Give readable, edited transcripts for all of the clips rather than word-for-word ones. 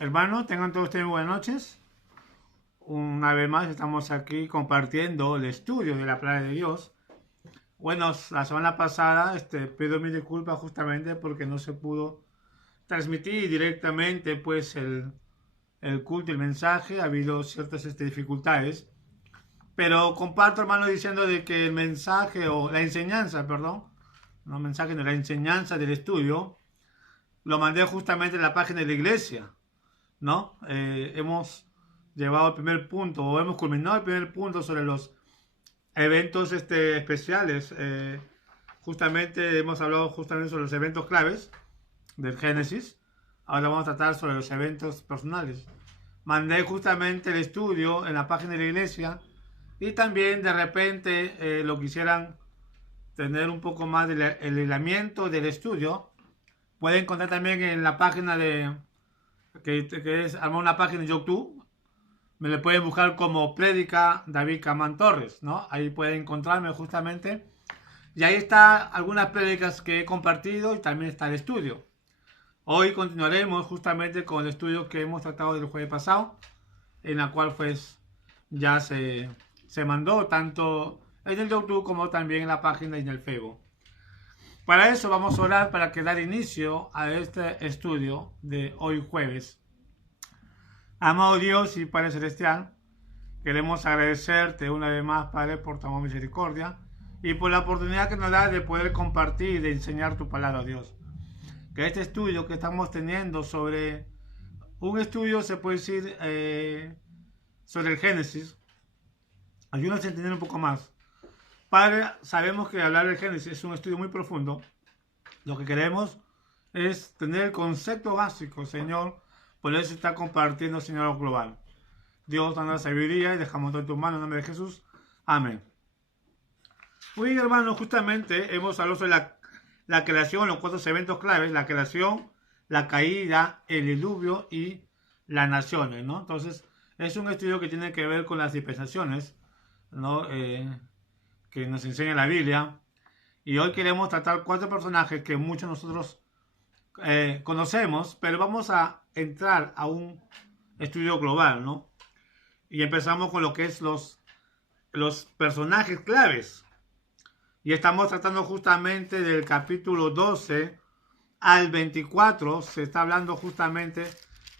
Hermanos, tengan todos ustedes buenas noches. Una vez más estamos aquí compartiendo el estudio de la palabra de Dios. Bueno, la semana pasada pido mis disculpas justamente porque no se pudo transmitir directamente pues el culto y el mensaje. Ha habido ciertas dificultades. Pero comparto, hermano, diciendo de que el mensaje o la enseñanza, perdón, no mensaje, no, la enseñanza del estudio, lo mandé justamente en la página de la iglesia. ¿No? Hemos llevado el primer punto, o hemos culminado el primer punto sobre los eventos especiales. Justamente hemos hablado justamente sobre los eventos claves del Génesis. Ahora vamos a tratar sobre los eventos personales. Mandé justamente el estudio en la página de la iglesia y también de repente lo quisieran tener un poco más del el aislamiento del estudio. Pueden encontrar también en la página de que es armar una página en YouTube. Me le pueden buscar como Prédica David Camán Torres, ¿no? Ahí pueden encontrarme justamente. Y ahí está algunas prédicas que he compartido y también está el estudio. Hoy continuaremos justamente con el estudio que hemos tratado del jueves pasado, en la cual pues ya se mandó tanto en el YouTube como también en la página y en el Facebook. Para eso vamos a orar para que dar inicio a este estudio de hoy jueves. Amado Dios y Padre Celestial, queremos agradecerte una vez más, Padre, por tu amor y misericordia y por la oportunidad que nos da de poder compartir y de enseñar tu palabra, Dios. Que este estudio que estamos teniendo sobre un estudio, se puede decir, sobre el Génesis, ayúdanos a entender un poco más. Padre, sabemos que hablar del Génesis es un estudio muy profundo. Lo que queremos es tener el concepto básico, Señor. Por eso está compartiendo, Señor, global. Dios, danos la sabiduría y dejamos todo en tus manos en nombre de Jesús. Amén. Muy bien, hermanos, justamente hemos hablado sobre la creación, los cuatro eventos claves: la creación, la caída, el diluvio y las naciones, ¿no? Entonces, es un estudio que tiene que ver con las dispensaciones, ¿no? Que nos enseña la Biblia. Y hoy queremos tratar cuatro personajes que muchos de nosotros conocemos, pero vamos a entrar a un estudio global, ¿no? Y empezamos con lo que es los personajes claves. Y estamos tratando justamente del capítulo 12 al 24. Se está hablando justamente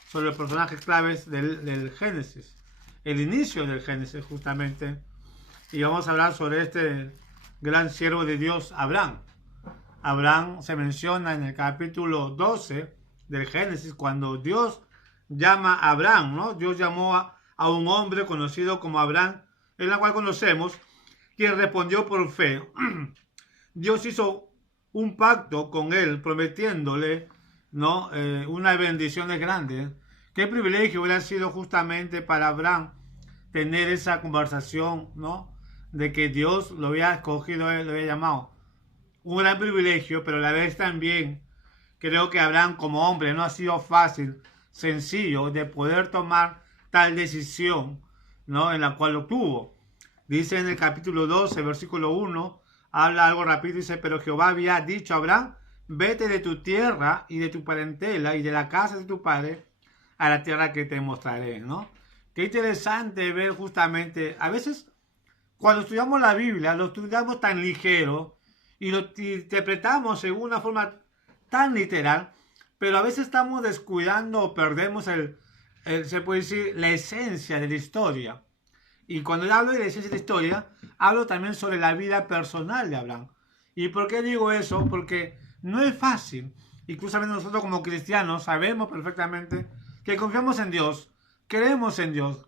sobre los personajes claves del Génesis. El inicio del Génesis, justamente. Y vamos a hablar sobre este gran siervo de Dios, Abraham. Abraham se menciona en el capítulo 12 del Génesis, cuando Dios llama a Abraham, ¿no? Dios llamó a un hombre conocido como Abraham, en la cual conocemos, quien respondió por fe. Dios hizo un pacto con él, prometiéndole, ¿no? Una bendición grande. Qué privilegio hubiera sido justamente para Abraham tener esa conversación, ¿no? De que Dios lo había escogido, lo había llamado. Un gran privilegio, pero a la vez también creo que Abraham como hombre no ha sido fácil, sencillo de poder tomar tal decisión, ¿no? En la cual lo tuvo. Dice en el capítulo 12, versículo 1, habla algo rápido, dice: pero Jehová había dicho a Abraham: vete de tu tierra y de tu parentela y de la casa de tu padre a la tierra que te mostraré, ¿no? Qué interesante ver justamente, a veces cuando estudiamos la Biblia, lo estudiamos tan ligero y lo interpretamos en una forma tan literal, pero a veces estamos descuidando o perdemos se puede decir, la esencia de la historia. Y cuando hablo de la esencia de la historia, hablo también sobre la vida personal de Abraham. ¿Y por qué digo eso? Porque no es fácil. Incluso nosotros como cristianos sabemos perfectamente que confiamos en Dios, creemos en Dios.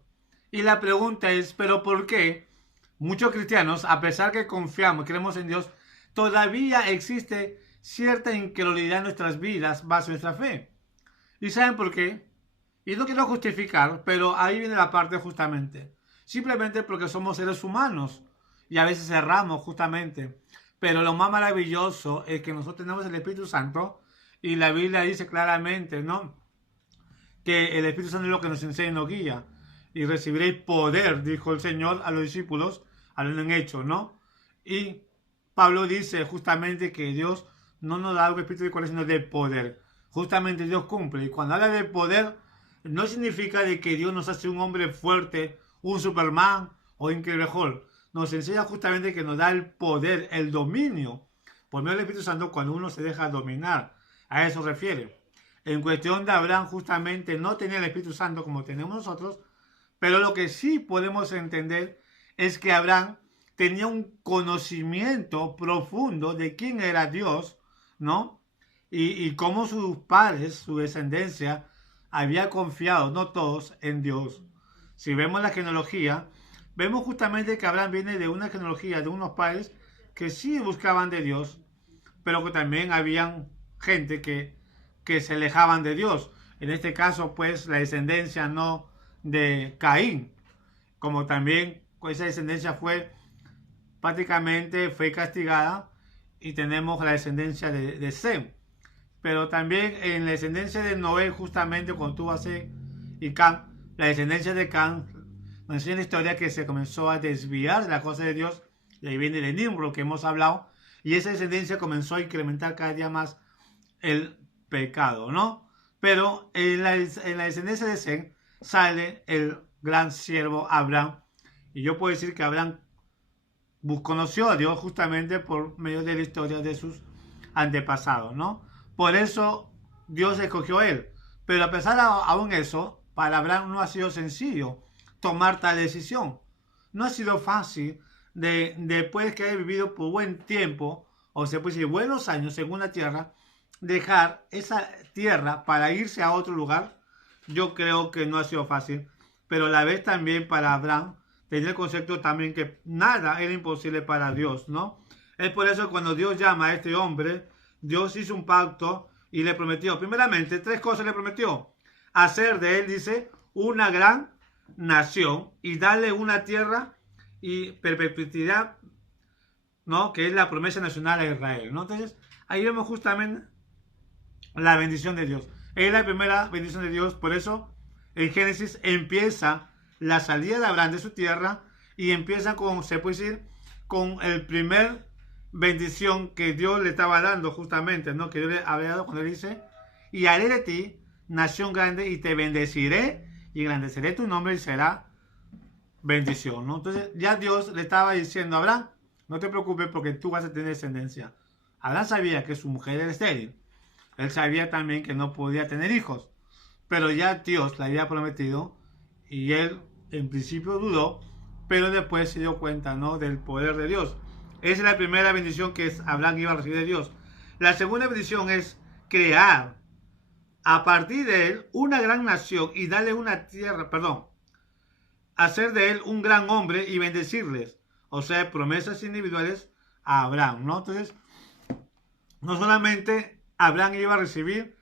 Y la pregunta es, ¿pero por qué muchos cristianos, a pesar que confiamos, creemos en Dios, todavía existe cierta incredulidad en nuestras vidas bajo nuestra fe? ¿Y saben por qué? Y no quiero justificar, pero ahí viene la parte justamente. Simplemente porque somos seres humanos y a veces erramos justamente. Pero lo más maravilloso es que nosotros tenemos el Espíritu Santo y la Biblia dice claramente, ¿no? Que el Espíritu Santo es lo que nos enseña y nos guía. Y recibiréis poder, dijo el Señor a los discípulos, hablando en hechos, ¿no? Y Pablo dice justamente que Dios no nos da un espíritu de corazón, sino de poder. Justamente Dios cumple. Y cuando habla de poder, no significa de que Dios nos hace un hombre fuerte, un Superman o Increíble Hulk. Nos enseña justamente que nos da el poder, el dominio, por medio del Espíritu Santo cuando uno se deja dominar. A eso refiere. En cuestión de Abraham, justamente no tenía el Espíritu Santo como tenemos nosotros, pero lo que sí podemos entender es que Abraham tenía un conocimiento profundo de quién era Dios, ¿no? Y cómo sus padres, su descendencia, había confiado, no todos, en Dios. Si vemos la genealogía, vemos justamente que Abraham viene de una genealogía de unos padres que sí buscaban de Dios, pero que también habían gente que se alejaban de Dios. En este caso, pues, la descendencia no de Caín, como también esa descendencia prácticamente fue castigada, y tenemos la descendencia de Sem. Pero también en la descendencia de Noé, justamente cuando tuvo a Sem y Cam, la descendencia de Cam, nos enseña la historia que se comenzó a desviar de la cosa de Dios, y ahí viene de Nimrod que hemos hablado, y esa descendencia comenzó a incrementar cada día más el pecado, ¿no? Pero en la descendencia de Sem sale el gran siervo Abraham, y yo puedo decir que Abraham conoció a Dios justamente por medio de la historia de sus antepasados, ¿no? Por eso Dios escogió a él. Pero a pesar de aún eso, para Abraham no ha sido sencillo tomar tal decisión. No ha sido fácil después que haya vivido por buen tiempo, o se puede decir buenos años en una tierra, dejar esa tierra para irse a otro lugar. Yo creo que no ha sido fácil, pero a la vez también para Abraham tenía el concepto también que nada era imposible para Dios, ¿no? Es por eso que cuando Dios llama a este hombre, Dios hizo un pacto y le prometió, primeramente, 3 cosas le prometió. Hacer de él, dice, una gran nación y darle una tierra y perpetuidad, ¿no? Que es la promesa nacional a Israel, ¿no? Entonces, ahí vemos justamente la bendición de Dios. Es la primera bendición de Dios, por eso en Génesis empieza la salida de Abraham de su tierra y empieza con, se puede decir, con el primer bendición que Dios le estaba dando justamente, ¿no? Que Dios le había dado cuando él dice, y haré de ti nación grande y te bendeciré y engrandeceré tu nombre y será bendición, ¿no? Entonces ya Dios le estaba diciendo a Abraham, no te preocupes porque tú vas a tener descendencia. Abraham sabía que su mujer era estéril. Él sabía también que no podía tener hijos, pero ya Dios le había prometido y él en principio dudó, pero después se dio cuenta, ¿no? Del poder de Dios. Esa es la primera bendición que Abraham iba a recibir de Dios. La segunda bendición es crear a partir de él una gran nación y darle una tierra, hacer de él un gran hombre y bendecirles. O sea, promesas individuales a Abraham, ¿no? Entonces, no solamente Abraham iba a recibir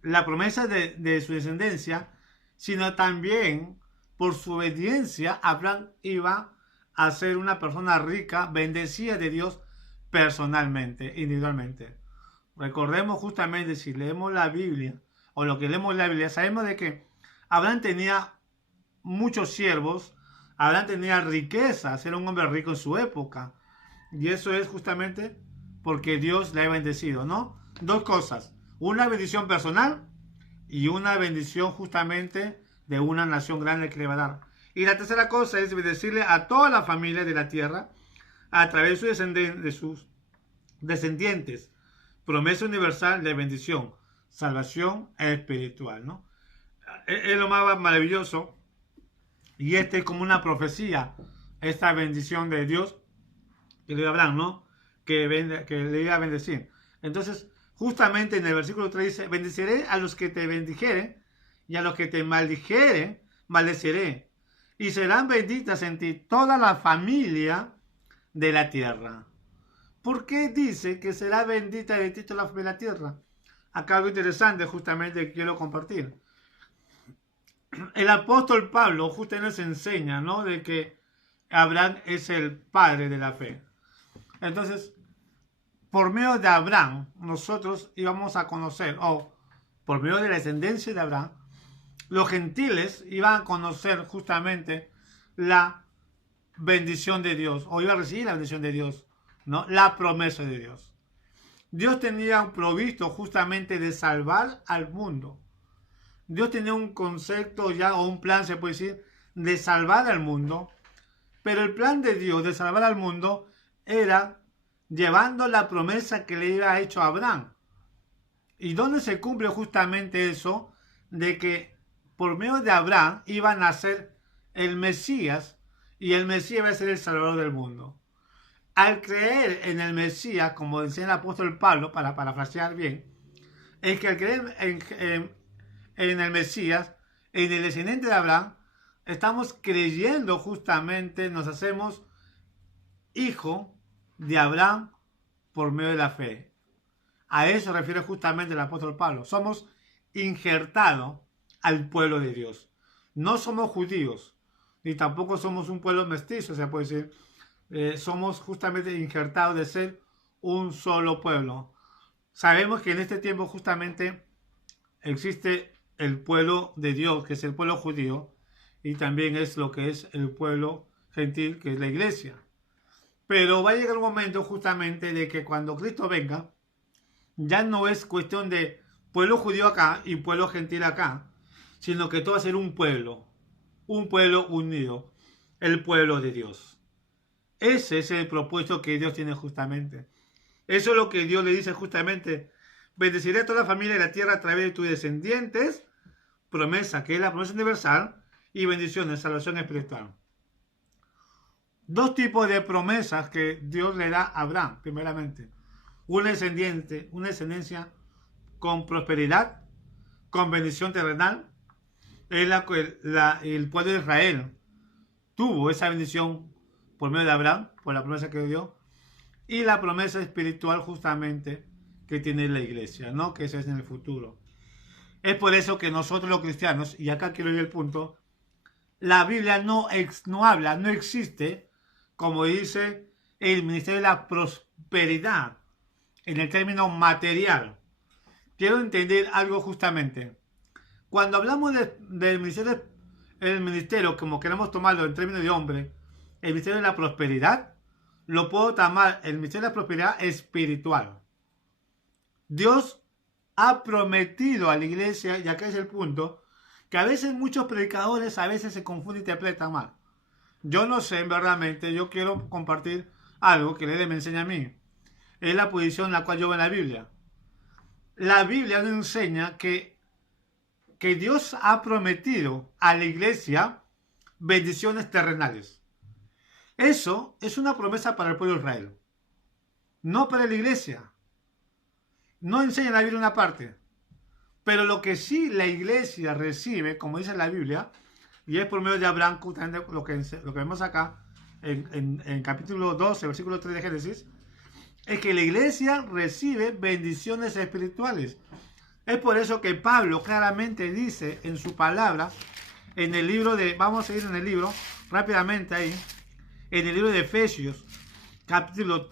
la promesa de su descendencia, sino también por su obediencia Abraham iba a ser una persona rica, bendecida de Dios personalmente, individualmente. Recordemos justamente, si leemos la Biblia, o lo que leemos en la Biblia, sabemos de que Abraham tenía muchos siervos, Abraham tenía riquezas, era un hombre rico en su época, y eso es justamente porque Dios le ha bendecido, ¿no? 2 cosas, una bendición personal y una bendición justamente de una nación grande que le va a dar. Y la tercera cosa es bendecirle a toda la familia de la tierra a través de sus descendientes. Promesa universal de bendición, salvación espiritual, ¿no? Es lo más maravilloso, y este es como una profecía, esta bendición de Dios que le habrán, ¿no? Que le iba a bendecir. Entonces, justamente en el versículo 3 dice, bendeciré a los que te bendijeren y a los que te maldijeren, maldeciré. Y serán benditas en ti toda la familia de la tierra. ¿Por qué dice que será bendita de ti toda la familia de la tierra? Acá algo interesante justamente que quiero compartir. El apóstol Pablo justamente nos enseña, ¿no? De que Abraham es el padre de la fe. Entonces, por medio de Abraham, nosotros íbamos a conocer, o por medio de la descendencia de Abraham, los gentiles iban a conocer justamente la bendición de Dios, o iban a recibir la bendición de Dios, ¿no? La promesa de Dios. Dios tenía un provisto justamente de salvar al mundo. Dios tenía un concepto ya, o un plan, se puede decir, de salvar al mundo. Pero el plan de Dios de salvar al mundo era llevando la promesa que le había hecho a Abraham. ¿Y dónde se cumple justamente eso? De que por medio de Abraham iba a nacer el Mesías, y el Mesías va a ser el Salvador del mundo. Al creer en el Mesías, como decía el apóstol Pablo, para parafrasear bien, es que al creer en el Mesías, en el descendiente de Abraham, estamos creyendo justamente, nos hacemos hijo de Abraham por medio de la fe. A eso refiere justamente el apóstol Pablo. Somos injertados al pueblo de Dios. No somos judíos, ni tampoco somos un pueblo mestizo, se puede decir. Somos justamente injertados de ser un solo pueblo. Sabemos que en este tiempo justamente existe el pueblo de Dios, que es el pueblo judío, y también es lo que es el pueblo gentil, que es la iglesia. Pero va a llegar un momento justamente de que cuando Cristo venga, ya no es cuestión de pueblo judío acá y pueblo gentil acá, sino que todo va a ser un pueblo unido, el pueblo de Dios. Ese es el propósito que Dios tiene justamente. Eso es lo que Dios le dice justamente: bendeciré a toda la familia de la tierra a través de tus descendientes, promesa, que es la promesa universal, y bendiciones, salvación espiritual. Dos tipos de promesas que Dios le da a Abraham, primeramente. Una descendencia con prosperidad, con bendición terrenal. El pueblo de Israel tuvo esa bendición por medio de Abraham, por la promesa que dio, y la promesa espiritual justamente que tiene la iglesia, ¿no? Que eso es en el futuro. Es por eso que nosotros los cristianos, y acá quiero ir al punto, la Biblia no existe, como dice, el ministerio de la prosperidad en el término material. Quiero entender algo justamente. Cuando hablamos del ministerio, el ministerio, como queremos tomarlo en términos de hombre, el ministerio de la prosperidad, lo puedo tomar el ministerio de la prosperidad espiritual. Dios ha prometido a la iglesia, y acá es el punto, que a veces muchos predicadores a veces se confunden y interpretan mal. Yo no sé, verdaderamente, yo quiero compartir algo que le me enseña a mí. Es la posición en la cual yo veo en la Biblia. La Biblia nos enseña que Dios ha prometido a la iglesia bendiciones terrenales. Eso es una promesa para el pueblo de Israel, no para la iglesia. No enseña la Biblia una parte. Pero lo que sí la iglesia recibe, como dice la Biblia, y es por medio de Abraham, lo que vemos acá en capítulo 12, versículo 3 de Génesis, es que la iglesia recibe bendiciones espirituales. Es por eso que Pablo claramente dice en su palabra, en el libro de, vamos a ir en el libro, rápidamente ahí, en el libro de Efesios, capítulo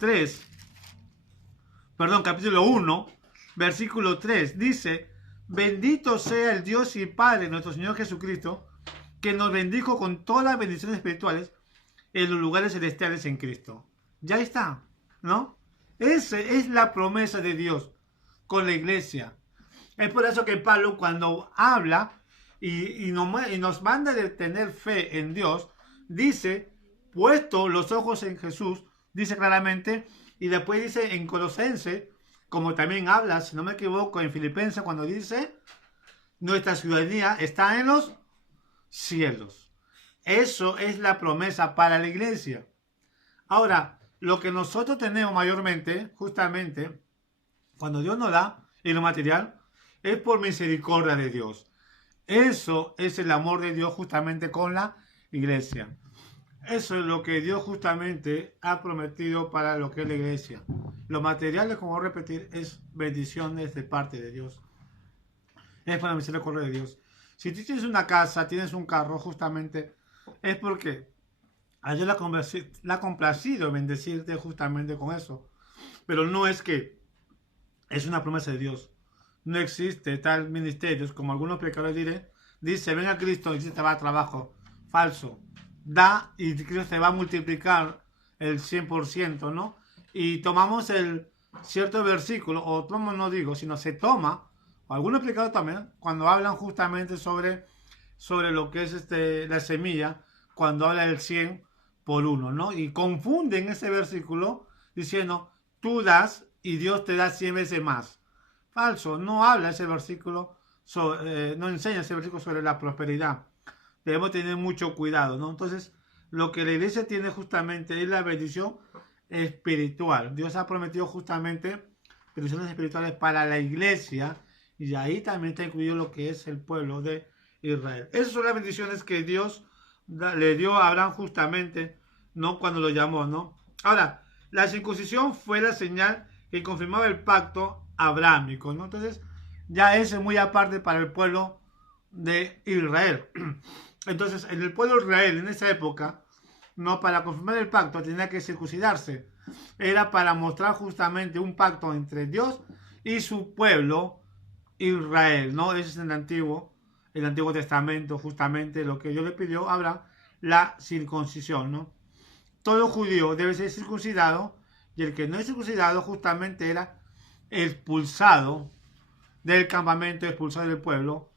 1, versículo 3, dice: bendito sea el Dios y Padre de nuestro Señor Jesucristo, que nos bendijo con todas las bendiciones espirituales en los lugares celestiales en Cristo. Ya está, ¿no? Esa es la promesa de Dios con la iglesia. Es por eso que Pablo, cuando habla y nos manda de tener fe en Dios, dice: puesto los ojos en Jesús, dice claramente, y después dice en Colosenses, como también habla, si no me equivoco, en Filipenses, cuando dice: nuestra ciudadanía está en los cielos. Eso es la promesa para la iglesia. Ahora, lo que nosotros tenemos mayormente, justamente, cuando Dios nos da en lo material, es por misericordia de Dios. Eso es el amor de Dios justamente con la iglesia. Eso es lo que Dios justamente ha prometido para lo que es la iglesia. Lo material, como voy a repetir, es bendiciones de parte de Dios. Es para la misericordia de Dios. Si tú tienes una casa, tienes un carro, justamente es porque a Dios le ha complacido bendecirte justamente con eso. Pero no es que es una promesa de Dios. No existe tal ministerio como algunos predicadores dice: ven a Cristo y te va a trabajo. Falso. Da y Cristo te va a multiplicar el 100%, ¿no? Y tomamos el cierto versículo, o tomo, no digo, sino se toma, algunos explicados también, cuando hablan justamente sobre lo que es la semilla, cuando habla del 100 por uno, ¿no? Y confunden ese versículo diciendo, tú das y Dios te da 100 veces más. Falso, no habla ese versículo, no enseña ese versículo sobre la prosperidad. Debemos tener mucho cuidado, ¿no? Entonces, lo que la iglesia tiene justamente es la bendición espiritual. Dios ha prometido justamente bendiciones espirituales para la iglesia y ahí también está incluido lo que es el pueblo de Israel. Esas son las bendiciones que Dios le dio a Abraham justamente, ¿no? Cuando lo llamó, ¿no? Ahora, la circuncisión fue la señal que confirmaba el pacto abrámico, ¿no? Entonces, ya ese es muy aparte para el pueblo de Israel. Entonces, en el pueblo de Israel, en esa época, no, para confirmar el pacto tenía que circuncidarse. Era para mostrar justamente un pacto entre Dios y su pueblo Israel, ¿no? Ese es en el Antiguo Testamento, justamente lo que Dios le pidió a Abraham, la circuncisión, ¿no? Todo judío debe ser circuncidado y el que no es circuncidado justamente era expulsado del campamento, expulsado del pueblo,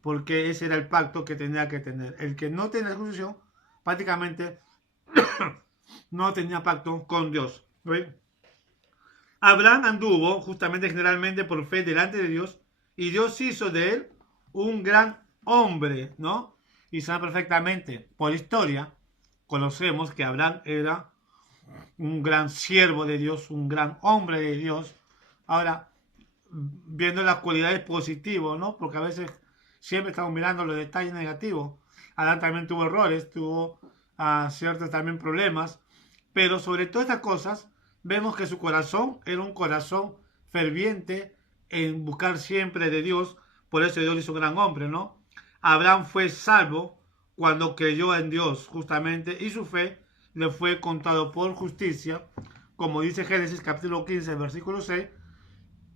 porque ese era el pacto que tenía que tener. El que no tenía circuncisión, prácticamente no tenía pacto con Dios. ¿Sí? Abraham anduvo justamente generalmente por fe delante de Dios y Dios hizo de él un gran hombre, ¿no? Y sabe perfectamente, por historia, conocemos que Abraham era un gran siervo de Dios, un gran hombre de Dios. Ahora, viendo las cualidades positivas, ¿no? Porque a veces siempre estamos mirando los detalles negativos. Adán también tuvo errores, tuvo ciertos también problemas, pero sobre todas estas cosas vemos que su corazón era un corazón ferviente en buscar siempre de Dios, por eso Dios le hizo un gran hombre, ¿no? Abraham fue salvo cuando creyó en Dios, justamente, y su fe le fue contado por justicia, como dice Génesis capítulo 15, versículo 6,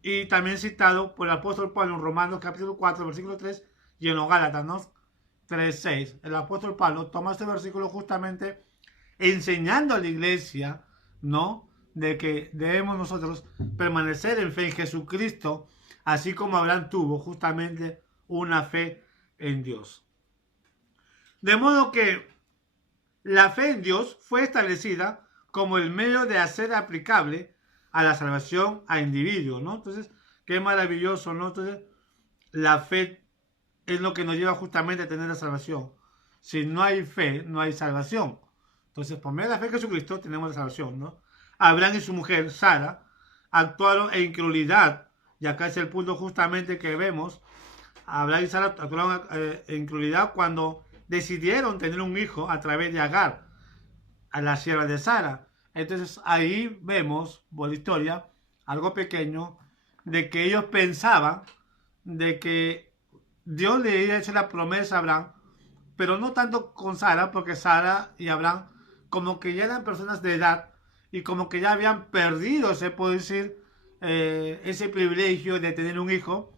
y también citado por el apóstol Pablo en Romanos capítulo 4, versículo 3, y en los Gálatas, ¿no? 3, 6. El apóstol Pablo toma este versículo justamente enseñando a la iglesia, ¿no? De que debemos nosotros permanecer en fe en Jesucristo, así como Abraham tuvo justamente una fe en Dios. De modo que la fe en Dios fue establecida como el medio de hacer aplicable a la salvación a individuos, ¿no? Entonces, qué maravilloso, ¿no? Entonces, la fe es lo que nos lleva justamente a tener la salvación. Si no hay fe, no hay salvación. Entonces, por medio de la fe en Jesucristo tenemos la salvación, ¿no? Abraham y su mujer, Sara, actuaron en incredulidad. Y acá es el punto justamente que vemos. Abraham y Sara actuaron en incredulidad cuando decidieron tener un hijo a través de Agar, a la sierva de Sara. Entonces, ahí vemos, por la historia, algo pequeño, de que ellos pensaban de que Dios le había hecho la promesa a Abraham, pero no tanto con Sara, porque Sara y Abraham como que ya eran personas de edad y como que ya habían perdido, se puede decir, ese privilegio de tener un hijo.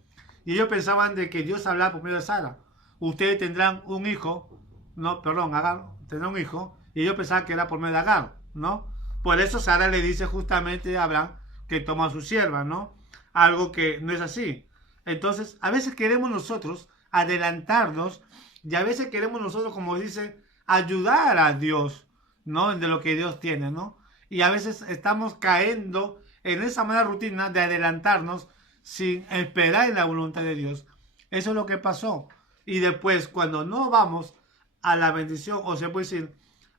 Y ellos pensaban de que Dios hablaba por medio de Sara. Ustedes tendrán un hijo, no, perdón, Agar tendrá un hijo, y ellos pensaban que era por medio de Agar, ¿no? Por eso Sara le dice justamente a Abraham que toma a su sierva, ¿no? Algo que no es así. Entonces, a veces queremos nosotros adelantarnos y a veces queremos nosotros, como dice, ayudar a Dios, ¿no? De lo que Dios tiene, ¿no? Y a veces estamos cayendo en esa mala rutina de adelantarnos sin esperar en la voluntad de Dios. Eso es lo que pasó. Y después, cuando no vamos a la bendición, o se puede decir,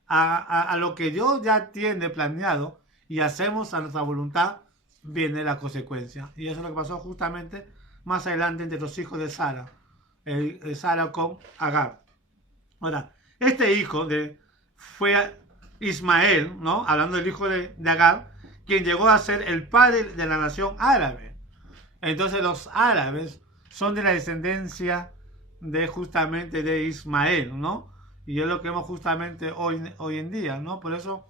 a lo que Dios ya tiene planeado y hacemos a nuestra voluntad, viene la consecuencia. Y eso es lo que pasó justamente más adelante entre los hijos de Sara. Sara con Agar. Ahora, este hijo fue Ismael, ¿no? Hablando del hijo de Agar, quien llegó a ser el padre de la nación árabe. Entonces los árabes son de la descendencia de justamente de Ismael, ¿no? Y es lo que vemos justamente hoy en día, ¿no? Por eso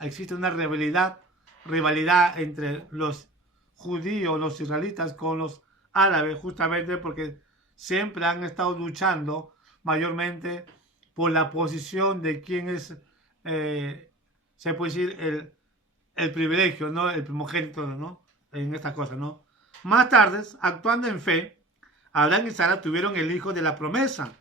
existe una rivalidad entre los judíos, los israelitas con los árabes, justamente porque siempre han estado luchando mayormente por la posición de quién es, se puede decir, el privilegio, ¿no? El primogénito, ¿no? En estas cosas, ¿no? Más tarde, actuando en fe, Abraham y Sara tuvieron el hijo de la promesa,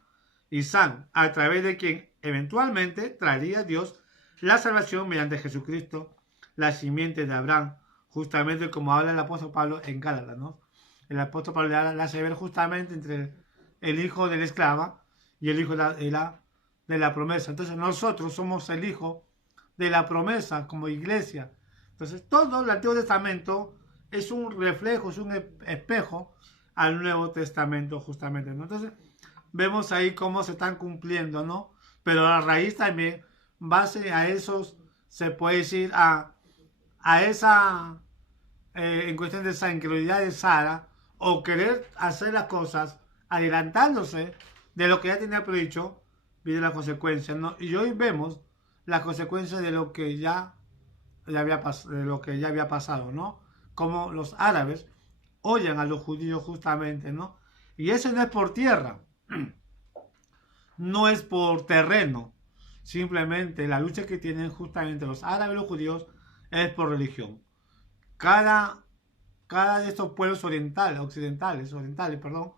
Isaac, a través de quien eventualmente traería a Dios la salvación mediante Jesucristo, la simiente de Abraham, justamente como habla el apóstol Pablo en Gálatas, ¿no? El apóstol Pablo le hace ver justamente entre el hijo de la esclava y el hijo de la promesa. Entonces nosotros somos el hijo de la promesa como iglesia. Entonces todo el Antiguo Testamento es un reflejo, es un espejo al Nuevo Testamento justamente, ¿no? Entonces vemos ahí cómo se están cumpliendo, ¿no? Pero la raíz también, base a esos, se puede decir, a esa, en cuestión de esa incredulidad de Sara, o querer hacer las cosas adelantándose de lo que ya tenía predicho, viene la consecuencia, ¿no? Y hoy vemos las consecuencias de lo que ya había pasado, ¿no? Como los árabes oyen a los judíos justamente, ¿no? Y eso no es por tierra, no es por terreno, simplemente la lucha que tienen justamente los árabes y los judíos es por religión. Cada de estos pueblos occidentales, perdón,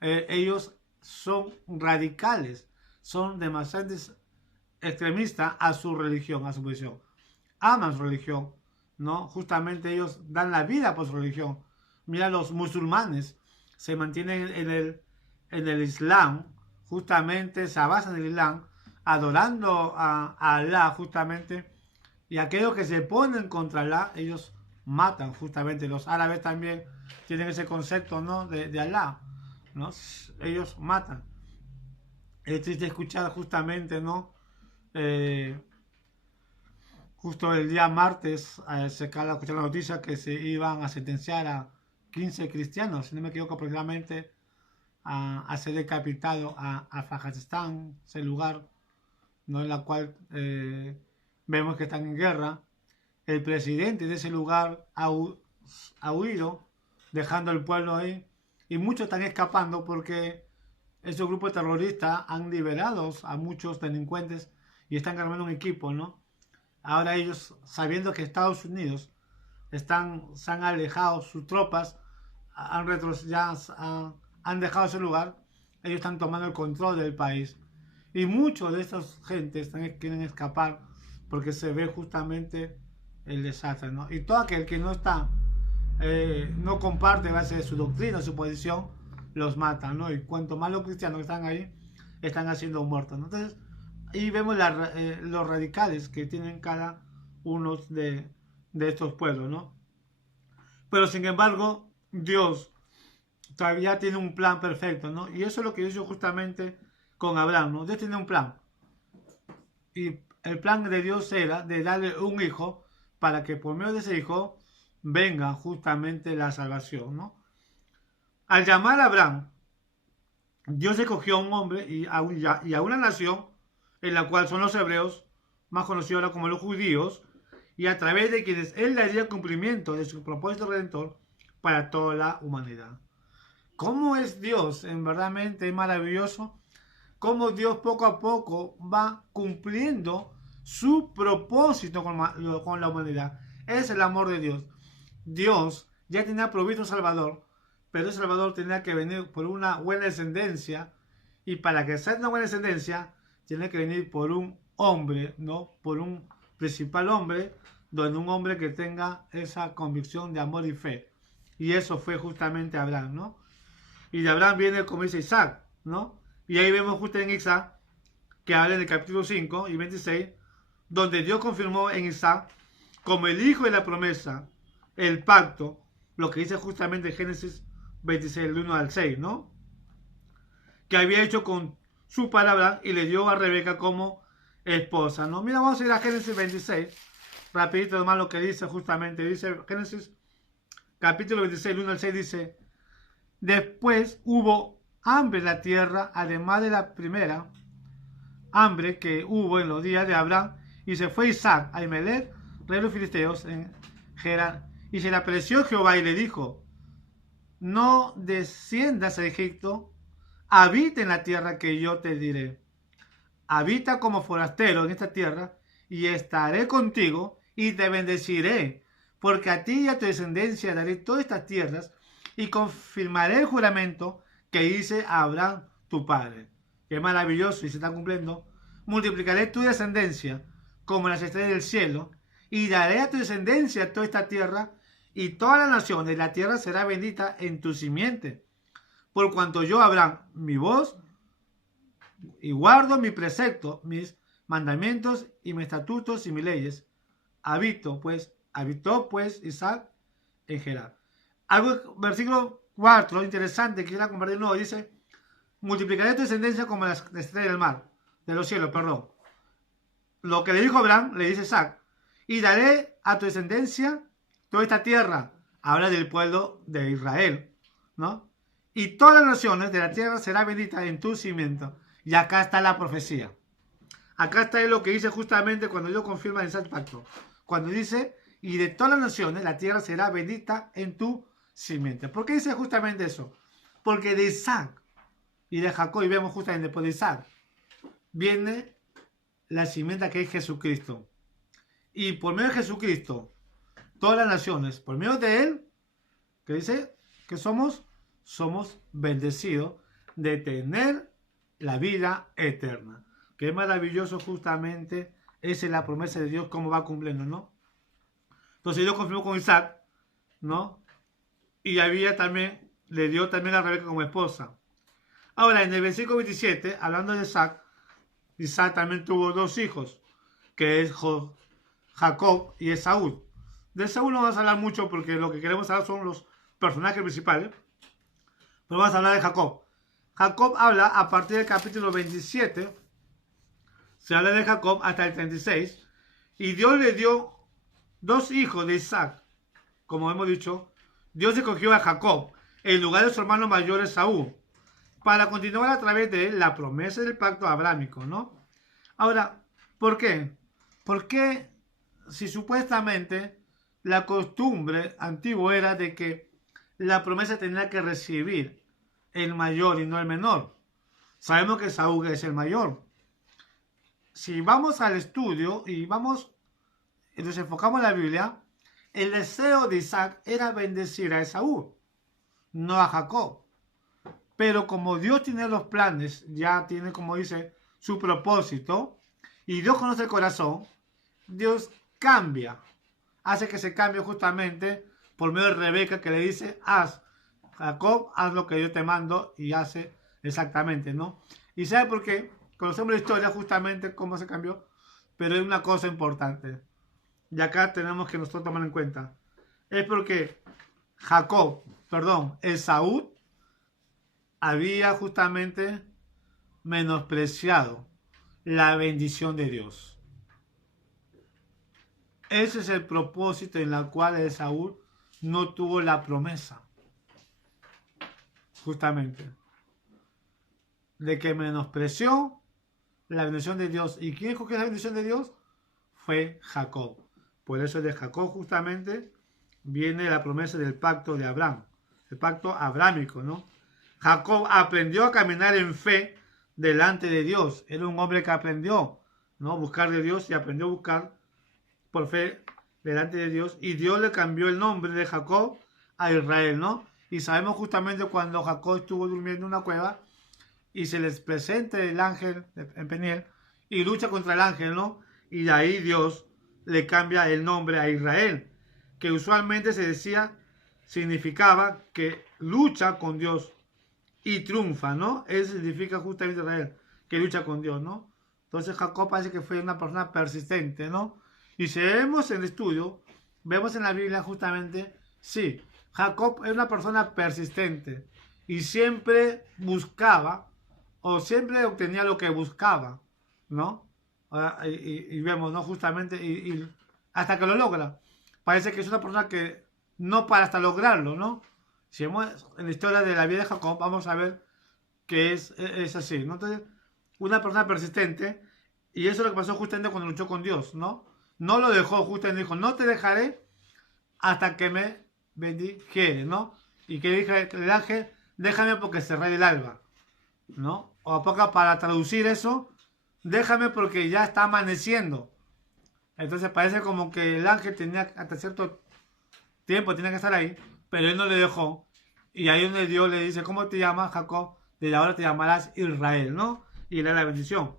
ellos son radicales, son demasiado extremistas a su religión, a su posición. Aman su religión, ¿no? Justamente ellos dan la vida por su religión. Mira, los musulmanes se mantienen en el Islam, justamente se basan en el Islam, adorando a Alá, justamente, y aquellos que se ponen contra Alá, ellos matan, justamente. Los árabes también tienen ese concepto, ¿no? de Alá, ¿no? Ellos matan. Es triste escuchar justamente, ¿no? Justo el día martes se acaba de escuchar la noticia que se iban a sentenciar a 15 cristianos, si no me equivoco, aproximadamente a ser decapitado a Fajistán, ese lugar, ¿no? En la cual vemos que están en guerra. El presidente de ese lugar ha huido, dejando al pueblo ahí, y muchos están escapando porque esos grupos terroristas han liberado a muchos delincuentes y están armando un equipo, ¿no? Ahora ellos, sabiendo que Estados Unidos se han alejado, sus tropas han dejado ese lugar, ellos están tomando el control del país. Y muchos de esas gentes quieren escapar porque se ve justamente el desastre, ¿no? Y todo aquel que no comparte base de su doctrina, su posición, los matan, ¿no? Y cuanto más los cristianos que están ahí, están haciendo muertos, ¿no? Entonces, y vemos los radicales que tienen cada uno de estos pueblos, ¿no? Pero sin embargo, Dios todavía tiene un plan perfecto, ¿no? Y eso es lo que hizo justamente con Abraham, ¿no? Dios tiene un plan. Y el plan de Dios era de darle un hijo para que por medio de ese hijo venga justamente la salvación, ¿no? Al llamar a Abraham, Dios escogió a un hombre y a una nación en la cual son los hebreos, más conocidos ahora como los judíos, y a través de quienes él daría cumplimiento de su propósito redentor para toda la humanidad. ¿Cómo es Dios? En verdaderamente es maravilloso cómo Dios poco a poco va cumpliendo su propósito con la humanidad. Es el amor de Dios. Dios ya tenía provisto un Salvador, pero ese Salvador tenía que venir por una buena descendencia, y para que sea una buena descendencia, tiene que venir por un hombre, ¿no? Por un principal hombre, donde un hombre que tenga esa convicción de amor y fe. Y eso fue justamente Abraham, ¿no? Y de Abraham viene, como dice, Isaac, ¿no? Y ahí vemos justo en Isaac, que habla en el capítulo 5 y 26, donde Dios confirmó en Isaac como el hijo de la promesa, el pacto, lo que dice justamente Génesis 26, del 1 al 6, ¿no? Que había hecho con su palabra y le dio a Rebeca como esposa, ¿no? Mira, vamos a ir a Génesis 26, rapidito nomás lo que dice justamente, dice Génesis capítulo 26, del 1 al 6, dice: después hubo hambre en la tierra, además de la primera hambre que hubo en los días de Abraham, y se fue Isaac a Abimelech, rey de los filisteos, en Gerar, y se le apareció Jehová y le dijo: no desciendas a Egipto, habita en la tierra que yo te diré. Habita como forastero en esta tierra, y estaré contigo, y te bendeciré, porque a ti y a tu descendencia daré todas estas tierras, y confirmaré el juramento que hice a Abraham tu padre. Qué maravilloso, y se está cumpliendo. Multiplicaré tu descendencia como las estrellas del cielo, y daré a tu descendencia toda esta tierra, y toda la nación de la tierra será bendita en tu simiente. Por cuanto yo, Abraham, mi voz, y guardo mi precepto, mis mandamientos, y mis estatutos, y mis leyes, habitó pues Isaac en Gerar. Algo, versículo 4, interesante, que quiero compartir de nuevo, dice, multiplicaré tu descendencia como las estrellas del mar, de los cielos, perdón. Lo que le dijo Abraham, le dice Isaac, y daré a tu descendencia toda esta tierra. Habla del pueblo de Israel, ¿no? Y todas las naciones de la tierra será bendita en tu cimiento. Y acá está la profecía. Acá está lo que dice justamente cuando Dios confirma el Santo Pacto. Cuando dice, y de todas las naciones la tierra será bendita en tu simiente. ¿Por qué dice justamente eso? Porque de Isaac y de Jacob, y vemos justamente después de Isaac, viene la simiente que es Jesucristo. Y por medio de Jesucristo, todas las naciones, por medio de Él, que dice que somos bendecidos de tener la vida eterna. Qué maravilloso justamente, esa es la promesa de Dios, cómo va cumpliendo, ¿no? Entonces Dios confirmó con Isaac, ¿no? Y había también, le dio también a Rebeca como esposa. Ahora, en el versículo 27, hablando de Isaac, Isaac también tuvo dos hijos, que es Jacob y Esaú. De Esaú no vamos a hablar mucho porque lo que queremos hablar son los personajes principales. Pero vamos a hablar de Jacob. Jacob habla a partir del capítulo 27. Se habla de Jacob hasta el 36. Y Dios le dio dos hijos de Isaac. Como hemos dicho, Dios escogió a Jacob en lugar de su hermano mayor Esaú, para continuar a través de él la promesa del pacto abrámico, ¿no? Ahora, ¿por qué? Porque si supuestamente la costumbre antigua era de que la promesa tenía que recibir el mayor y no el menor. Sabemos que Saúl es el mayor. Si vamos al estudio y nos enfocamos en la Biblia, el deseo de Isaac era bendecir a Esaú, no a Jacob. Pero como Dios tiene los planes, ya tiene, como dice, su propósito, y Dios conoce el corazón, Dios cambia, hace que se cambie justamente por medio de Rebeca, que le dice, Jacob, haz lo que yo te mando, y hace exactamente, ¿no? ¿Y sabe por qué? Conocemos la historia justamente cómo se cambió, pero hay una cosa importante, y acá tenemos que nosotros tomar en cuenta, es porque Esaú había justamente menospreciado la bendición de Dios. Ese es el propósito en el cual Esaú no tuvo la promesa. Justamente. De que menospreció la bendición de Dios. ¿Y quién dijo que es la bendición de Dios? Fue Jacob. Por eso de Jacob justamente viene la promesa del pacto de Abraham. El pacto abrámico, ¿no? Jacob aprendió a caminar en fe delante de Dios. Era un hombre que aprendió, ¿no? Buscar de Dios y aprendió a buscar por fe delante de Dios. Y Dios le cambió el nombre de Jacob a Israel, ¿no? Y sabemos justamente cuando Jacob estuvo durmiendo en una cueva y se les presenta el ángel en Peniel y lucha contra el ángel, ¿no? Y de ahí Dios le cambia el nombre a Israel, que usualmente se decía, significaba que lucha con Dios y triunfa, ¿no? Eso significa justamente Israel, que lucha con Dios, ¿no? Entonces Jacob parece que fue una persona persistente, ¿no? Y si vemos en el estudio, vemos en la Biblia justamente, sí, Jacob es una persona persistente y siempre buscaba o siempre obtenía lo que buscaba, ¿no? Y vemos, ¿no? Justamente, y hasta que lo logra. Parece que es una persona que no para hasta lograrlo, ¿no? Si vemos en la historia de la vida de Jacob, vamos a ver que es así, ¿no? Entonces, una persona persistente, y eso es lo que pasó justamente cuando luchó con Dios, ¿no? No lo dejó, justamente dijo, no te dejaré hasta que me bendijere, ¿no? Y que dije el ángel, déjame porque cerré el alba, ¿no? O a poco para traducir eso, déjame porque ya está amaneciendo. Entonces parece como que el ángel tenía hasta cierto tiempo, tenía que estar ahí, pero él no le dejó. Y ahí donde Dios le dice, ¿cómo te llamas, Jacob? Desde ahora te llamarás Israel, ¿no? Y le da la bendición.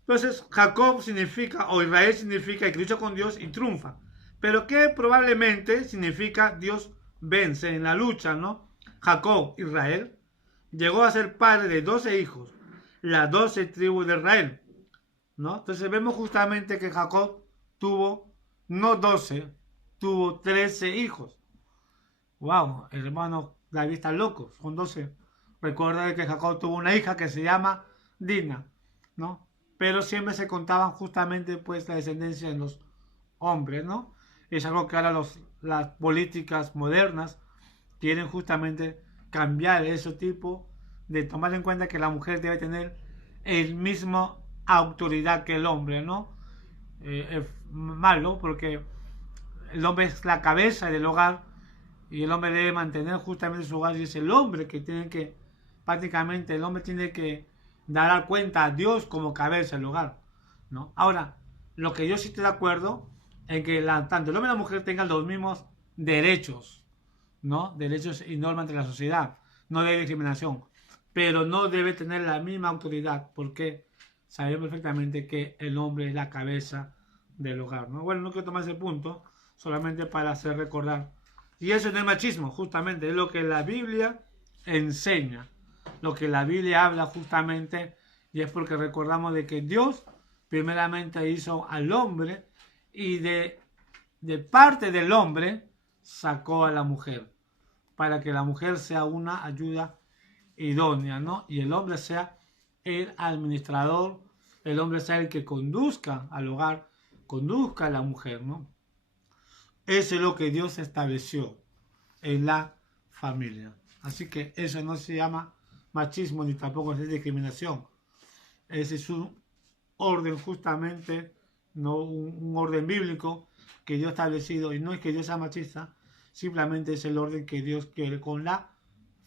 Entonces, Jacob significa, o Israel significa que lucha con Dios y triunfa. Pero que probablemente significa Dios vence en la lucha, ¿no? Jacob, Israel, llegó a ser padre de 12 hijos, las 12 tribus de Israel, ¿no? Entonces vemos justamente que Jacob tuvo, no 12, tuvo 13 hijos. Wow, el hermano David está loco, son 12. Recuerda que Jacob tuvo una hija que se llama Dina, ¿no? Pero siempre se contaban justamente pues la descendencia de los hombres, ¿no? Es algo que ahora las políticas modernas quieren justamente cambiar ese tipo de tomar en cuenta que la mujer debe tener el mismo autoridad que el hombre, ¿no? Es malo porque el hombre es la cabeza del hogar y el hombre debe mantener justamente su hogar y es el hombre que tiene que, prácticamente el hombre tiene que dar cuenta a Dios como cabeza del hogar, ¿no? Ahora, lo que yo sí estoy de acuerdo en que tanto el hombre y la mujer tengan los mismos derechos, ¿no? Derechos y normas de la sociedad, no de discriminación, pero no debe tener la misma autoridad porque sabemos perfectamente que el hombre es la cabeza del hogar, ¿no? Bueno, no quiero tomar ese punto, solamente para hacer recordar. Y eso no es machismo, justamente, es lo que la Biblia enseña, lo que la Biblia habla justamente, y es porque recordamos de que Dios primeramente hizo al hombre y de parte del hombre sacó a la mujer, para que la mujer sea una ayuda idónea, ¿no? Y el hombre sea el administrador, el hombre sea el que conduzca al hogar, conduzca a la mujer, ¿no? Eso es lo que Dios estableció en la familia. Así que eso no se llama machismo ni tampoco es discriminación. Ese es un orden justamente, no un orden bíblico que Dios ha establecido, y no es que Dios sea machista, simplemente es el orden que Dios quiere con la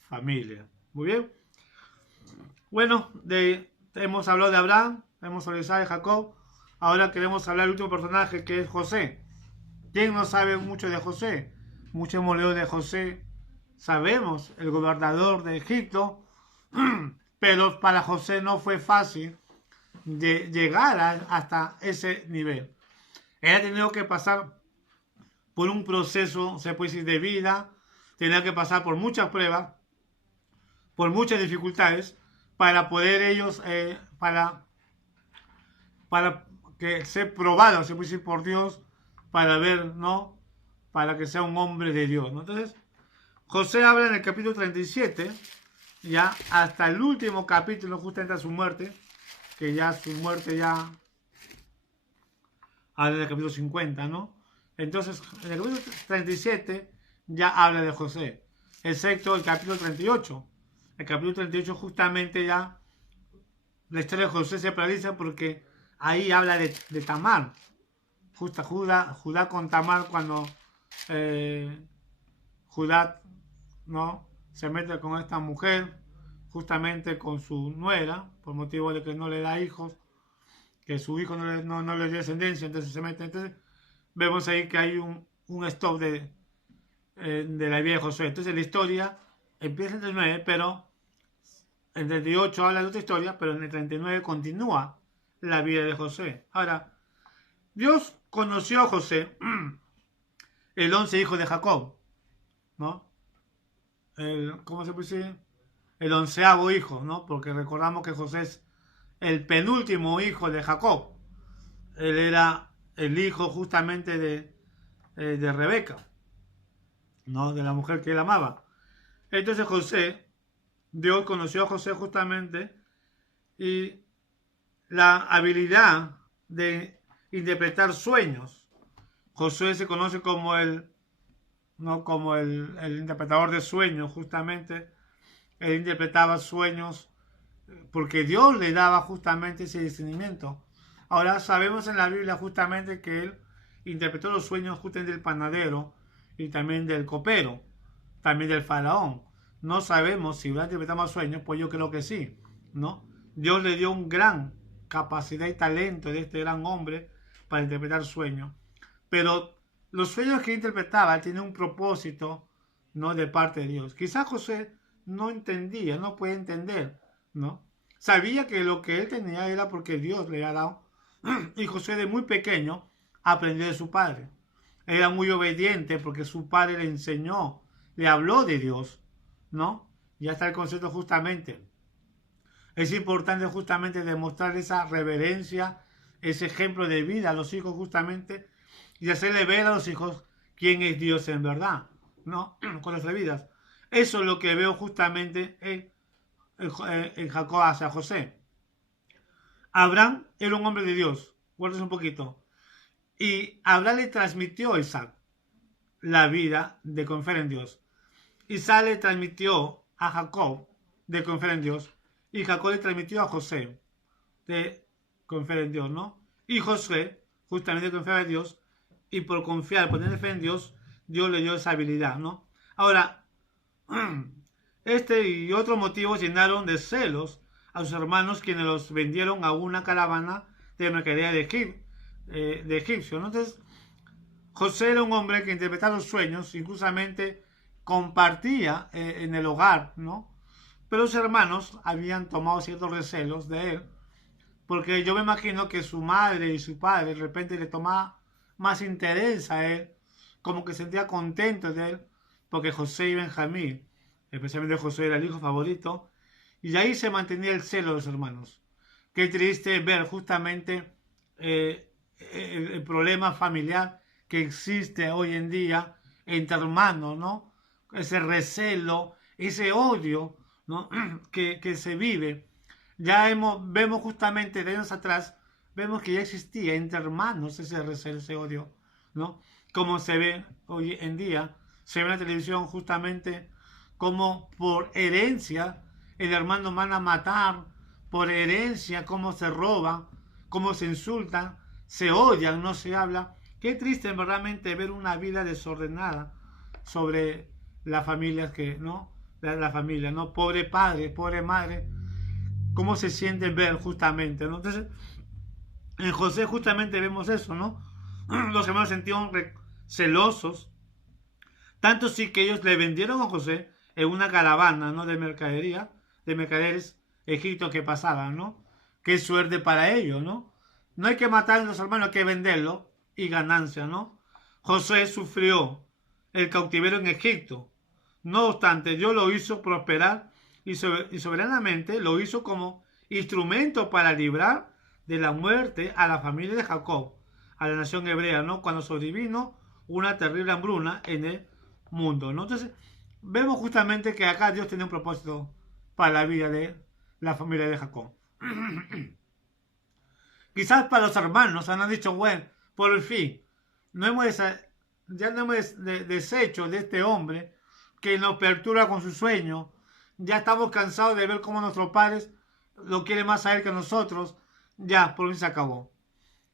familia. Muy bien. Bueno, hemos hablado de Abraham, hemos hablado de Isaac, de Jacob. Ahora queremos hablar del último personaje que es José. ¿Quién no sabe mucho de José? Mucho hemos leído de José. Sabemos, el gobernador de Egipto. Pero para José no fue fácil de llegar hasta ese nivel. Él ha tenido que pasar por un proceso, se puede decir, de vida. Tenía que pasar por muchas pruebas, por muchas dificultades, para poder ellos, para que sea probado, se puede decir, por Dios, para ver, ¿no? Para que sea un hombre de Dios, ¿no? Entonces, José habla en el capítulo 37, ya hasta el último capítulo, justamente a su muerte, que ya su muerte ya habla del capítulo 50, ¿no? Entonces, en el capítulo 37 ya habla de José, excepto el capítulo 38. El capítulo 38 justamente ya la historia de José se paraliza porque ahí habla de Tamar. Judá con Tamar cuando Judá, ¿no?, se mete con esta mujer, justamente con su nuera, por motivo de que no le da hijos, que su hijo no le dio descendencia, entonces se mete. Entonces vemos ahí que hay un stop de la vida de Josué. Entonces la historia empieza en el 39, pero en el 38 habla de otra historia, pero en el 39 continúa la vida de José. Ahora, Dios conoció a José, el 11 hijo de Jacob, ¿no? ¿Cómo se puede decir? El 11º hijo, ¿no? Porque recordamos que José es el penúltimo hijo de Jacob. Él era el hijo justamente de Rebeca, ¿no? De la mujer que él amaba. Entonces Dios conoció a José justamente, y la habilidad de interpretar sueños. Josué se conoce como no como el interpretador de sueños, justamente. Él interpretaba sueños porque Dios le daba justamente ese discernimiento. Ahora sabemos en la Biblia justamente que él interpretó los sueños justamente del panadero y también del copero, también del faraón. No sabemos si va a interpretar más sueños, pues yo creo que sí, ¿no? Dios le dio un gran capacidad y talento de este gran hombre para interpretar sueños. Pero los sueños que interpretaba tienen un propósito ¿no? De parte de Dios. Quizás José no entendía, no puede entender, ¿no? Sabía que lo que él tenía era porque Dios le había dado. Y José de muy pequeño aprendió de su padre. Era muy obediente porque su padre le enseñó, le habló de Dios, ¿no? Ya está el concepto justamente. Es importante justamente demostrar esa reverencia, ese ejemplo de vida a los hijos justamente y hacerle ver a los hijos quién es Dios en verdad, ¿no? Con nuestras vidas. Eso es lo que veo justamente en Jacob hacia José. Abraham era un hombre de Dios, guardes un poquito, y Abraham le transmitió a Isaac la vida de confiar en Dios. Isaac le transmitió a Jacob de confiar en Dios y Jacob le transmitió a José de confiar en Dios, ¿no? Y José justamente confiaba en Dios y por confiar, poner fe en Dios, Dios le dio esa habilidad, ¿no? Ahora, este y otros motivos llenaron de celos a sus hermanos quienes los vendieron a una caravana de mercadería de egipcio, ¿no? Entonces, José era un hombre que interpretaba los sueños, inclusamente compartía en el hogar, ¿no? Pero sus hermanos habían tomado ciertos recelos de él, porque yo me imagino que su madre y su padre de repente le tomaba más interés a él, como que sentía contento de él, porque José y Benjamín, especialmente José era el hijo favorito, y ahí se mantenía el celo de los hermanos. Qué triste ver justamente el problema familiar que existe hoy en día entre hermanos, ¿no? Ese recelo, ese odio, ¿no? que se vive. Vemos justamente de años atrás, vemos que ya existía entre hermanos ese recelo, ese odio, ¿no? Como se ve hoy en día, se ve en la televisión justamente como por herencia el hermano van a matar, por herencia cómo se roban, cómo se insultan, se odian, no se habla. Qué triste verdaderamente ver una vida desordenada sobre las familias que, ¿no? La familia, ¿no? Pobre padre, pobre madre, cómo se siente ver justamente, ¿no? Entonces, en José justamente vemos eso, ¿no? Los hermanos se sintieron celosos, tanto sí que ellos le vendieron a José en una caravana, ¿no? De mercadería, de mercaderes egipcios que pasaban, ¿no? Qué suerte para ellos, ¿no? No hay que matar a los hermanos, hay que venderlo y ganancia, ¿no? José sufrió el cautiverio en Egipto. No obstante, Dios lo hizo prosperar y soberanamente lo hizo como instrumento para librar de la muerte a la familia de Jacob, a la nación hebrea, ¿no? Cuando sobrevino una terrible hambruna en el mundo, ¿no? Entonces, vemos justamente que acá Dios tiene un propósito para la vida de la familia de Jacob. Quizás para los hermanos han dicho, bueno, por fin, no hemos ya no hemos deshecho de este hombre que nos perturba con su sueño. Ya estamos cansados de ver cómo nuestros padres lo quieren más a él que a nosotros. Ya, por fin se acabó.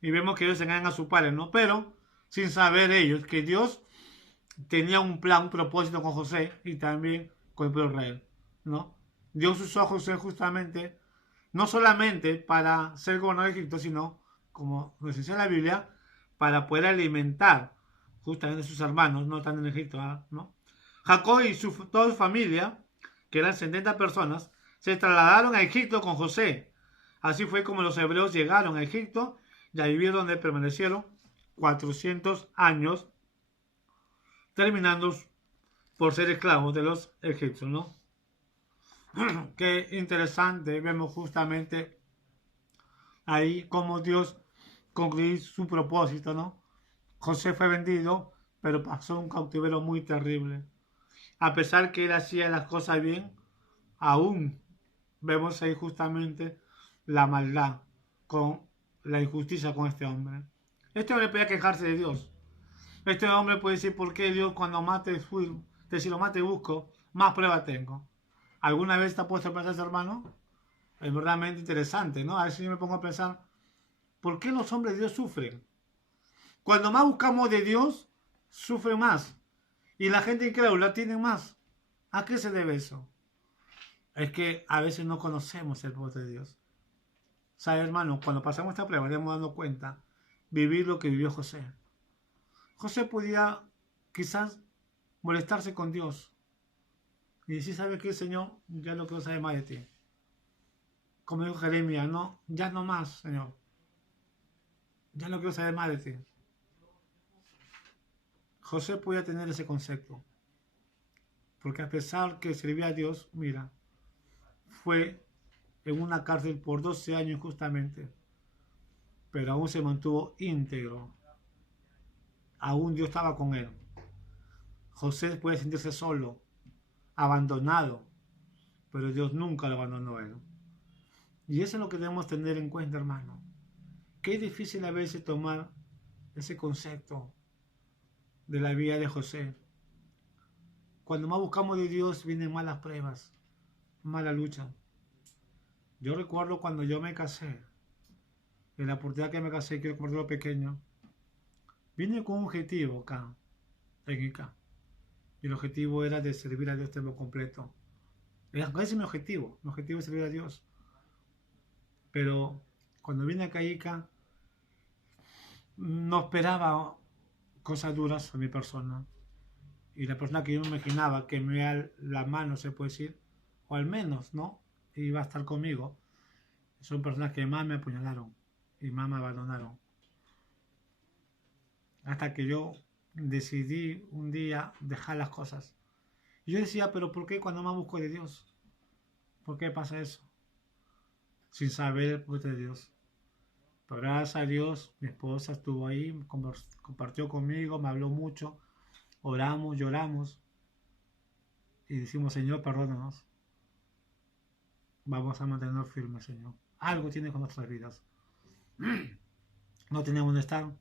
Y vemos que ellos engañan a su padre, ¿no? Pero sin saber ellos que Dios tenía un plan, un propósito con José y también con el pueblo de Israel, ¿no? Dios usó a José justamente no solamente para ser gobernador de Egipto, sino, como nos dice la Biblia, para poder alimentar justamente a sus hermanos, no están en Egipto, ¿no? Jacob y toda su familia, que eran 70 personas, se trasladaron a Egipto con José. Así fue como los hebreos llegaron a Egipto y a vivir donde permanecieron 400 años, terminando por ser esclavos de los egipcios, ¿no? Qué interesante, vemos justamente ahí cómo Dios concluyó su propósito, ¿no? José fue vendido, pero pasó un cautiverio muy terrible. A pesar que él hacía las cosas bien, aún vemos ahí justamente la maldad con la injusticia con este hombre. Este hombre podía quejarse de Dios. Este hombre puede decir, ¿por qué Dios cuando mate fui, si lo mate busco, más pruebas tengo? ¿Alguna vez te ha puesto a pensar eso, hermano? Es verdaderamente interesante, ¿no? A veces yo me pongo a pensar, ¿por qué los hombres de Dios sufren? Cuando más buscamos de Dios, sufren más. Y la gente incrédula tiene más. ¿A qué se debe eso? Es que a veces no conocemos el poder de Dios. ¿Sabes, hermano? Cuando pasamos esta prueba, nos dando cuenta, vivir lo que vivió José. José podía quizás molestarse con Dios y decir, ¿sabe qué, Señor? Ya no quiero saber más de ti. Como dijo Jeremías, no, ya no más, Señor. Ya no quiero saber más de ti. José podía tener ese concepto, porque a pesar que servía a Dios, mira, fue en una cárcel por 12 años justamente, pero aún se mantuvo íntegro. Aún Dios estaba con él. José puede sentirse solo, abandonado, pero Dios nunca lo abandonó a él. Y eso es lo que debemos tener en cuenta, hermano. Qué difícil a veces tomar ese concepto de la vida de José. Cuando más buscamos de Dios vienen malas pruebas, mala lucha. Yo recuerdo cuando yo me casé, en la oportunidad que me casé, quiero compartirlo pequeño, vine con un objetivo acá, en ICA. Y el objetivo era de servir a Dios tiempo completo. Ese es mi objetivo es servir a Dios. Pero cuando vine acá a ICA, no esperaba cosas duras a mi persona. Y la persona que yo me imaginaba que me da la mano, se puede decir, o al menos, ¿no? Iba a estar conmigo. Son personas que más me apuñalaron y más me abandonaron. Hasta que yo decidí un día dejar las cosas. Y yo decía, pero ¿por qué cuando más busco de Dios? ¿Por qué pasa eso? Sin saber el poder de Dios. Pero gracias a Dios, mi esposa estuvo ahí, compartió conmigo, me habló mucho, oramos, lloramos y decimos, Señor, perdónanos. Vamos a mantenernos firmes, Señor. Algo tiene con nuestras vidas. No teníamos dónde estar.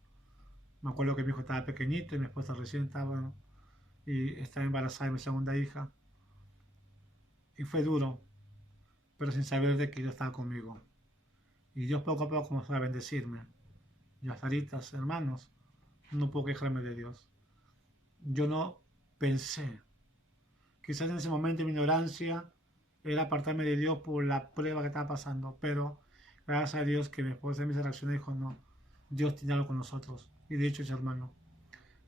Me acuerdo que mi hijo estaba pequeñito y mi esposa recién estaba y estaba embarazada de mi segunda hija. Y fue duro, pero sin saber de que Dios estaba conmigo. Y Dios poco a poco comenzó a bendecirme. Y hasta ahorita, hermanos, no puedo quejarme de Dios. Yo no pensé. Quizás en ese momento mi ignorancia era apartarme de Dios por la prueba que estaba pasando. Pero gracias a Dios que mi esposa en mis reacciones dijo, no, Dios tiene algo con nosotros. Y de hecho, hermano,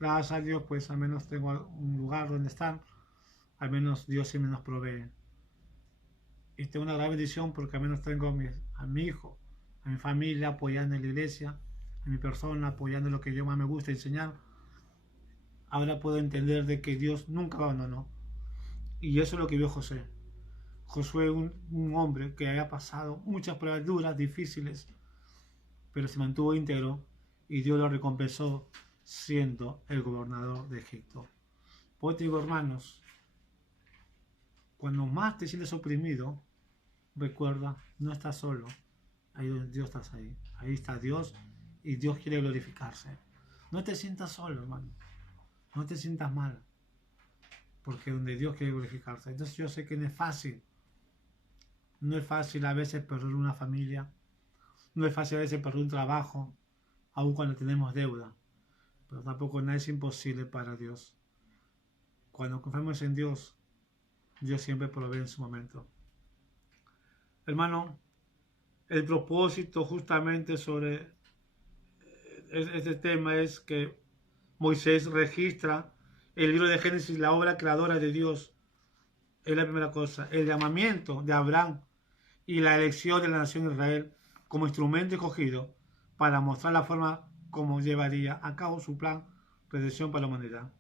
gracias a Dios, pues al menos tengo un lugar donde estar. Al menos Dios siempre nos provee. Y tengo una gran bendición porque al menos tengo a mi hijo, a mi familia apoyando en la iglesia, a mi persona apoyando lo que yo más me gusta enseñar. Ahora puedo entender de que Dios nunca abandonó. Y eso es lo que vio José. Josué, un hombre que había pasado muchas pruebas duras, difíciles, pero se mantuvo íntegro y Dios lo recompensó siendo el gobernador de Egipto. Por eso digo, hermanos, cuando más te sientes oprimido, recuerda, no estás solo. Ahí donde Dios está ahí. Ahí está Dios y Dios quiere glorificarse. No te sientas solo, hermano. No te sientas mal. Porque donde Dios quiere glorificarse. Entonces yo sé que no es fácil. No es fácil a veces perder una familia. No es fácil a veces perder un trabajo. Aun cuando tenemos deuda. Pero tampoco nada es imposible para Dios. Cuando confiamos en Dios, Dios siempre provee en su momento. Hermano, el propósito justamente sobre este tema es que Moisés registra el libro de Génesis, la obra creadora de Dios. Es la primera cosa. El llamamiento de Abraham y la elección de la nación de Israel como instrumento escogido para mostrar la forma como llevaría a cabo su plan de redención para la humanidad.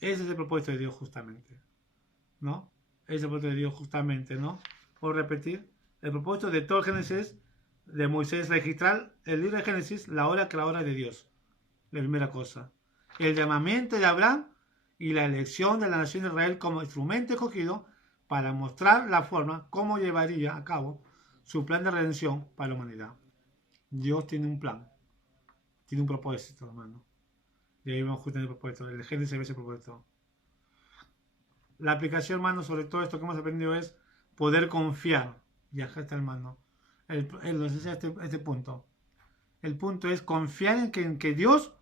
Ese es el propósito de Dios justamente, ¿no? Ese es el propósito de Dios justamente, ¿no? Por repetir, el propósito de todo el Génesis de Moisés registrar el libro de Génesis, la obra creadora de Dios. La primera cosa. El llamamiento de Abraham y la elección de la nación de Israel como instrumento escogido para mostrar la forma como llevaría a cabo su plan de redención para la humanidad. Dios tiene un plan, tiene un propósito, hermano. Y ahí vamos justamente el propósito. El Génesis ve ese propósito. La aplicación, hermano, sobre todo esto que hemos aprendido es poder confiar. Y acá está, hermano. Este punto. El punto es confiar en que Dios,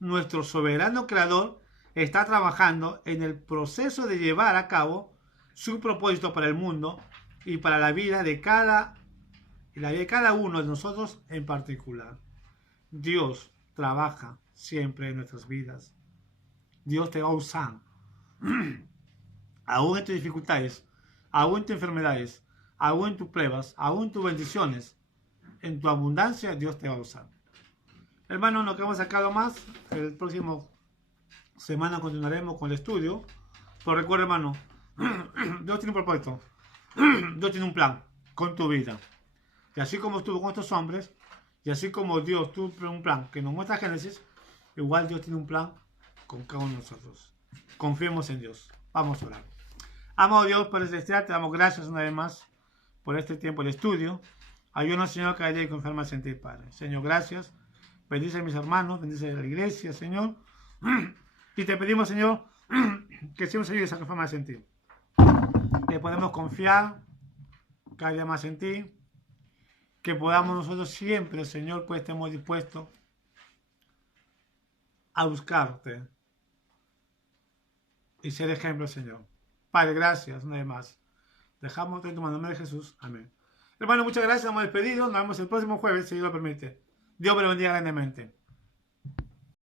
nuestro soberano creador, está trabajando en el proceso de llevar a cabo su propósito para el mundo y para la vida de cada uno de nosotros en particular. Dios trabaja siempre en nuestras vidas. Dios te va a usar Aún en tus dificultades, aún en tus enfermedades, aún en tus pruebas, aún en tus bendiciones, en tu abundancia, Dios te va a usar. Hermano, lo que hemos sacado más, el próximo semana continuaremos con el estudio. Pero recuerda, hermano, Dios tiene un propósito. Dios tiene un plan con tu vida. Y así como estuvo con estos hombres, y así como Dios tuvo un plan que nos muestra Génesis, igual Dios tiene un plan con cada uno de nosotros. Confiemos en Dios. Vamos a orar. Amado Dios, por este día, te damos gracias una vez más por este tiempo de estudio. Ayúdanos, Señor, cada día y confirma en ti, Padre. Señor, gracias. Bendice a mis hermanos, bendice a la iglesia, Señor. Y te pedimos, Señor, que siempre nos ayudes a confirmar en ti. Que podemos confiar cada día más en ti. Que podamos nosotros siempre, Señor, pues estemos dispuestos a buscarte y ser ejemplo, Señor. Padre, gracias una vez más. Dejamos en tu mano, en nombre de Jesús. Amén. Hermano, muchas gracias. Nos hemos despedido. Nos vemos el próximo jueves, si Dios lo permite. Dios me lo bendiga grandemente.